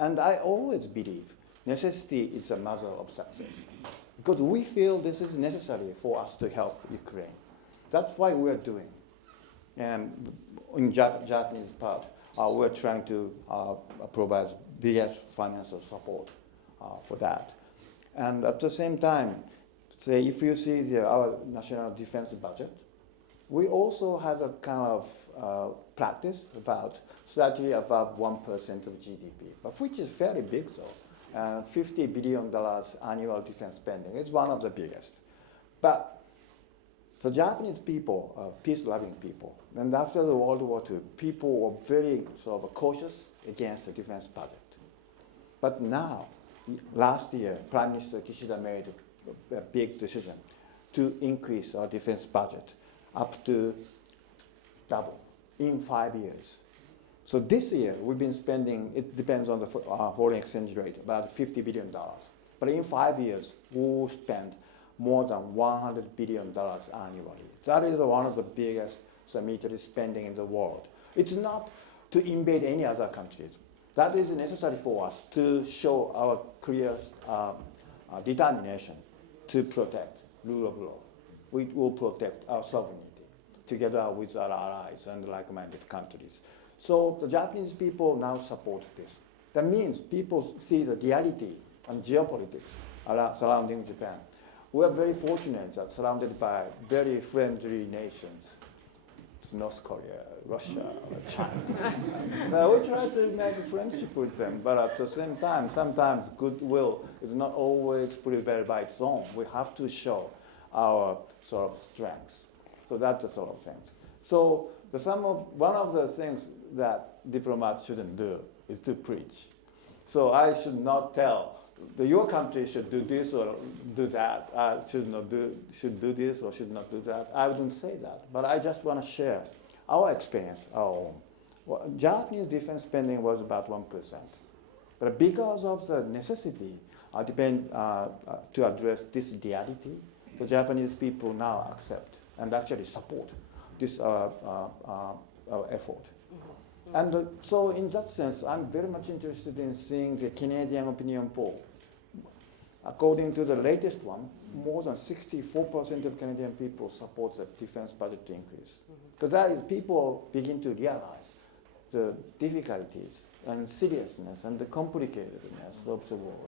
And I always believe necessity is the mother of success. Because we feel this is necessary for us to help Ukraine. That's why we're doing. And in Japanese part, we're trying to provide biggest financial support for that. And at the same time, say if you see our national defense budget, we also have a kind of practice about slightly above 1% of GDP, but which is fairly big, so $50 billion annual defense spending. It's one of the biggest. But the Japanese people are peace-loving people, and after the World War II, people were very sort of cautious against the defense budget. But now, last year, Prime Minister Kishida made a big decision to increase our defense budget up to double in 5 years. So this year, we've been spending, it depends on the foreign exchange rate, about $50 billion. But in 5 years, we'll spend more than $100 billion annually. That is one of the biggest military spending in the world. It's not to invade any other countries. That is necessary for us to show our clear determination to protect rule of law. We will protect our sovereignty together with our allies and like-minded countries. So the Japanese people now support this. That means people see the reality and geopolitics surrounding Japan. We are very fortunate that surrounded by very friendly nations. It's North Korea, Russia, China. Now, we try to make a friendship with them, but at the same time, sometimes goodwill is not always prevailed by its own. We have to show our sort of strengths. So that's the sort of things. So one of the things that diplomats shouldn't do is to preach. So I should not tell your country should do this or do that. Should do this or should not do that. I wouldn't say that, but I just want to share our experience, our own. Well, Japanese defense spending was about 1%, but because of the necessity to address this reality, the Japanese people now accept and actually support this effort. And so in that sense, I'm very much interested in seeing the Canadian opinion poll. According to the latest one, more than 64% of Canadian people support the defense budget increase. Because that is people begin to realize the difficulties and seriousness and the complicatedness of the war.